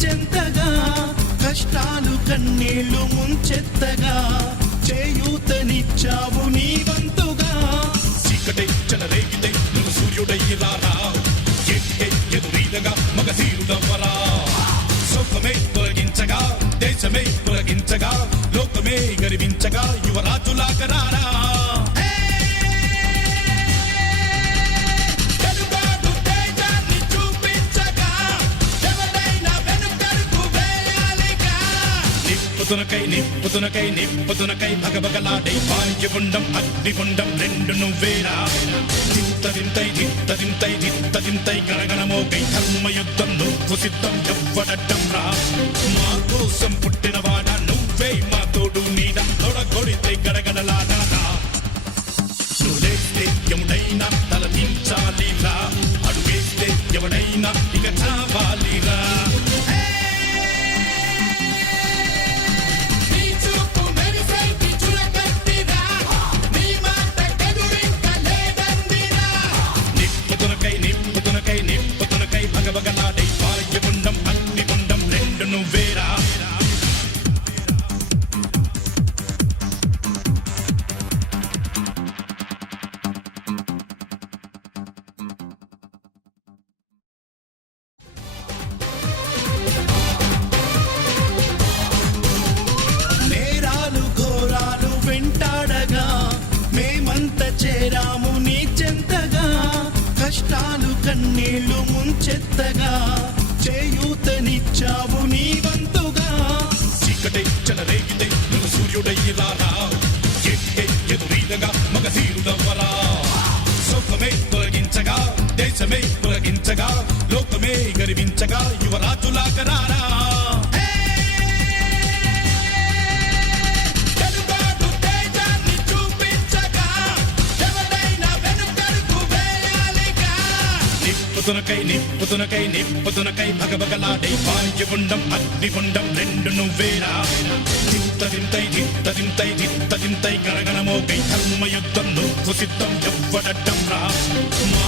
చెంతగా కష్టాలు కన్నీళ్లు ముంచెత్తగా చేయూతనిచ్చావు నీ వంతుగా చీకటే చెలరేగితే నువ్వు సూర్యుడై రారా ఎదురీదగా మగధీరుడవ్వరా సోకమే తొలగించగా దేశమే తొలగించగా లోకమే గర్వించగా యువరాజులాగా రారా నిప్పుతునకై భగభగలాడే పాండ్యగుండం అగ్నిగుండం రెండు నువ్వేరా దింతై గణగణమోకై ధర్మయుద్ధం నువ్వు సిద్ధం ఎవ్వడడ్డం రా మా కోసం పుట్టినవాడా నువ్వే మా తోడు నీడ తొడగొడితే గడగడలాడా నువ్వేస్తే ఎవడైనా తల దించాలిరా అడుగేస్తే ఎవడైనా ఇక చావాలిరా నిప్పుతునకై భగభగలాడే పాండ్యగుండం అగ్నిగుండం రెండు నువ్వేరా నేరాలు ఘోరాలు వెంటాడగా మేమంత చేరాము నీ చెంతగా కష్టాలు కన్నీళ్లు ముంచెత్తగా చేయూతనిచ్చావు నీ వంతుగా చీకటే చెలరేగితే నువ్వు సూర్యుడై రారా ఎదురీదగా మగధీరుడవ్వరా సోకమే తొలగించగా దేశమే తొలగించగా లోకమే గర్వించగా యువరాజులాగా రారా నిప్పుతునకై భగభగలాడే పాండ్యగుండం అగ్నిగుండం రెండు నువ్వేరా దింతై గణగణమోకై ధర్మయుద్ధం నువ్వు సిద్ధం ఎవ్వడడ్డం రా